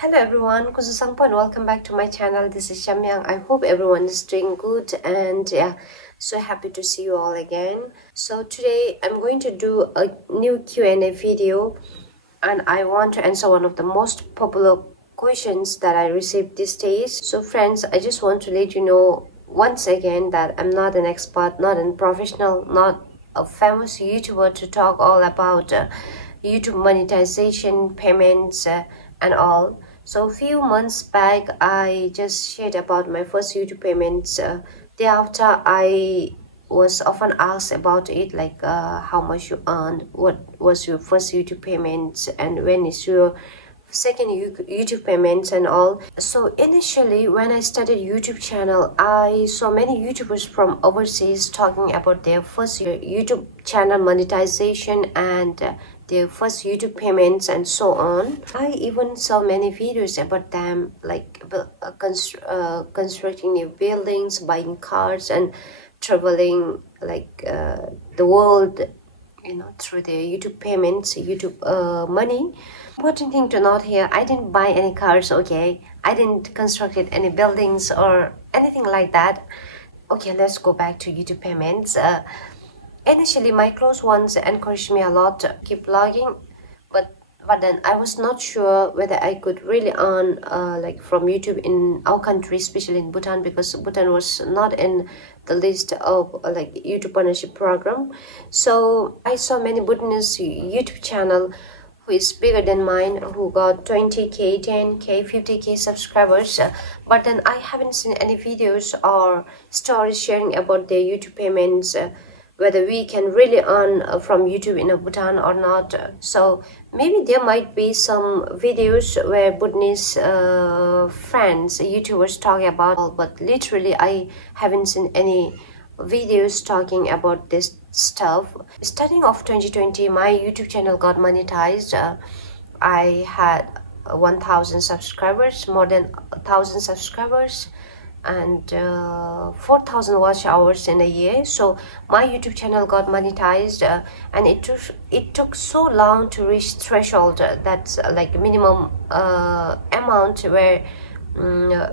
Hello everyone, Kusasangpo and welcome back to my channel. This is Shamyang. I hope everyone is doing good and yeah, so happy to see you all again. So today I'm going to do a new Q&A video and I want to answer one of the most popular questions that I received these days. So friends, I just want to let you know once again that I'm not an expert, not a professional, not a famous YouTuber to talk all about YouTube monetization, payments and all. So a few months back, I just shared about my first YouTube payments. Thereafter, I was often asked about it, like how much you earned, what was your first YouTube payments, and when is your second YouTube payments and all. So initially, when I started YouTube channel, I saw many YouTubers from overseas talking about their first YouTube channel monetization and their first YouTube payments and so on. I even saw many videos about them, like constructing new buildings, buying cars, and traveling like the world, through their YouTube payments, YouTube money. Important thing to note here, I didn't buy any cars, okay? I didn't construct any buildings or anything like that. Okay, let's go back to YouTube payments. Initially, my close ones encouraged me a lot to keep vlogging, but then I was not sure whether I could really earn like from YouTube in our country, especially in Bhutan, because Bhutan was not in the list of like YouTube partnership program. So I saw many Bhutanese YouTube channel who is bigger than mine, who got 20k, 10k, 50k subscribers, but then I haven't seen any videos or stories sharing about their YouTube payments, whether we can really earn from YouTube in Bhutan or not. So maybe there might be some videos where Bhutanese friends, YouTubers talk about, but literally I haven't seen any videos talking about this stuff. Starting off 2020, my YouTube channel got monetized. I had 1,000 subscribers, more than 1,000 subscribers, and 4,000 watch hours in a year. So my YouTube channel got monetized, and it took so long to reach threshold. That's like minimum amount where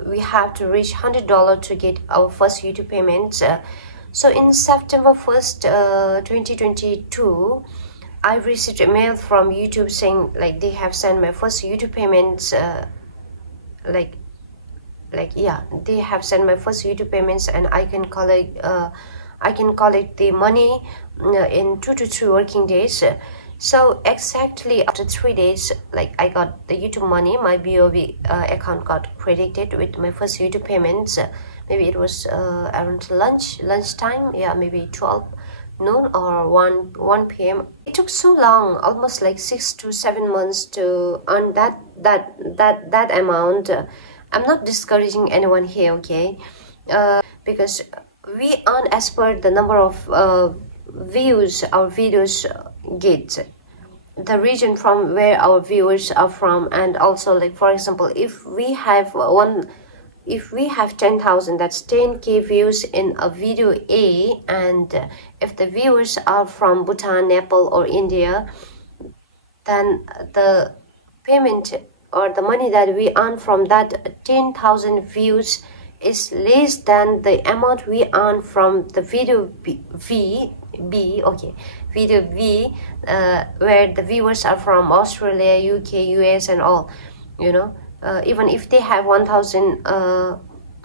we have to reach $100 to get our first YouTube payments. So in September 1st, 2022, I received a mail from YouTube saying like they have sent my first YouTube payments, they have sent my first YouTube payments, and I can collect the money in 2 to 3 working days. So exactly after 3 days, like I got the YouTube money, my BOV account got credited with my first YouTube payments. Maybe it was around lunchtime, yeah, maybe 12 noon or 1 p.m. It took so long, almost like 6 to 7 months to earn that amount. I'm not discouraging anyone here, okay? Because we earn as per the number of views our videos get, the region from where our viewers are from, and also, like, for example, if we have 10,000, that's 10k views in a video A, and if the viewers are from Bhutan, Nepal, or India, then the payment or the money that we earn from that 10,000 views is less than the amount we earn from the video video B, where the viewers are from Australia, UK, US, and all, even if they have 1,000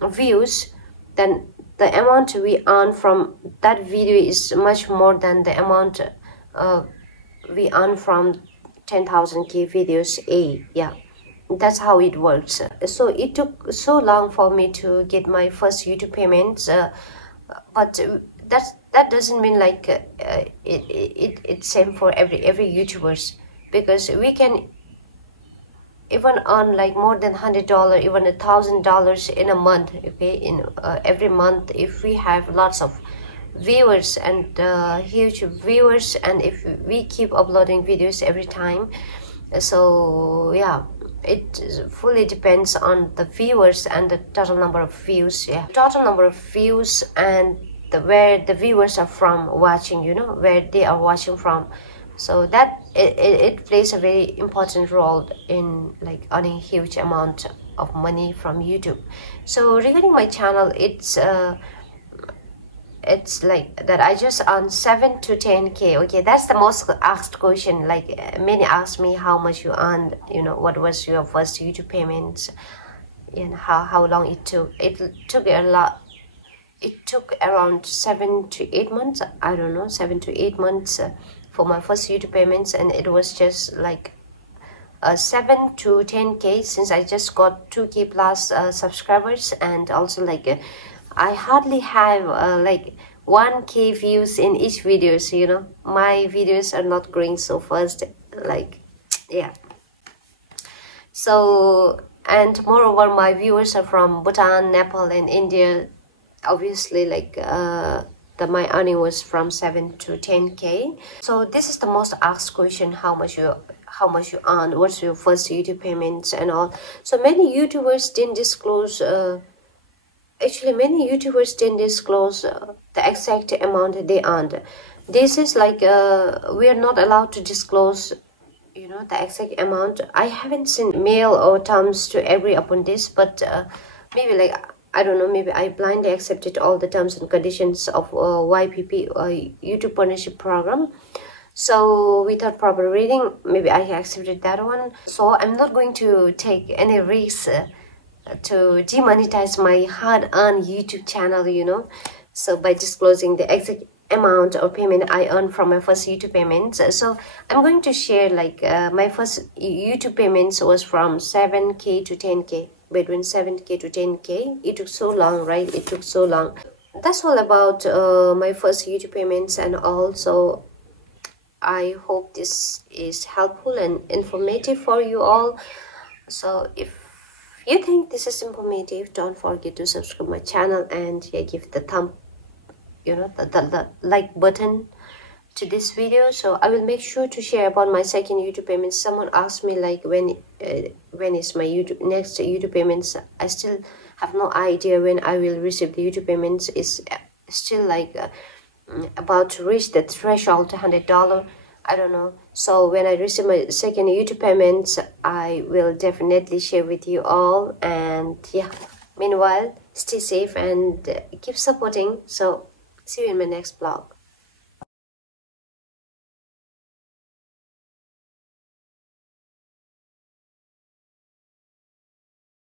views, then the amount we earn from that video is much more than the amount we earn from 10,000k videos A. Yeah, that's how it works. So it took so long for me to get my first YouTube payments, but that doesn't mean like it's same for every YouTubers, because we can even earn like more than $100, even $1,000 in a month, okay, in every month, if we have lots of viewers and huge viewers, and if we keep uploading videos every time. So yeah, it fully depends on the viewers and the total number of views. Yeah, total number of views and where the viewers are from watching, where they are watching from. So that it plays a very important role in like earning huge amount of money from YouTube. So regarding my channel, it's like that I just earn 7 to 10k. Okay, that's the most asked question. Like many ask me how much you earned, you know, what was your first YouTube payments, and how long it took. It took a lot. It took around 7 to 8 months. I don't know, 7 to 8 months for my first YouTube payments, and it was just like 7 to 10k, since I just got 2k plus subscribers. And also like I hardly have like 1k views in each video, so you know my videos are not growing so fast, like yeah. So, and moreover, my viewers are from Bhutan, Nepal, and India. Obviously, like my earning was from 7 to 10k. So this is the most asked question: how much you earn, what's your first YouTube payments and all. So many YouTubers didn't disclose. Actually, many YouTubers didn't disclose the exact amount that they earned. This is like we are not allowed to disclose, you know, the exact amount. I haven't seen mail or terms to agree upon this, but maybe like I don't know, maybe I blindly accepted all the terms and conditions of YPP, YouTube Partnership Program. So without proper reading, maybe I accepted that one. So I'm not going to take any risks to demonetize my hard-earned YouTube channel, you know. So by disclosing the exact amount of payment I earned from my first YouTube payments. So I'm going to share like my first YouTube payments was from 7k to 10k, between 7k to 10k. It took so long, right? It took so long. That's all about my first YouTube payments and all. So I hope this is helpful and informative for you all. So if you think this is informative, don't forget to subscribe my channel and yeah, give the thumb, you know, the like button to this video. So I will make sure to share about my second YouTube payments. Someone asked me like when is my next YouTube payments. I still have no idea when I will receive the YouTube payments. It's still like about to reach the threshold $100. I don't know. So when I receive my second YouTube payments, I will definitely share with you all. And yeah, meanwhile, stay safe and keep supporting. So see you in my next vlog.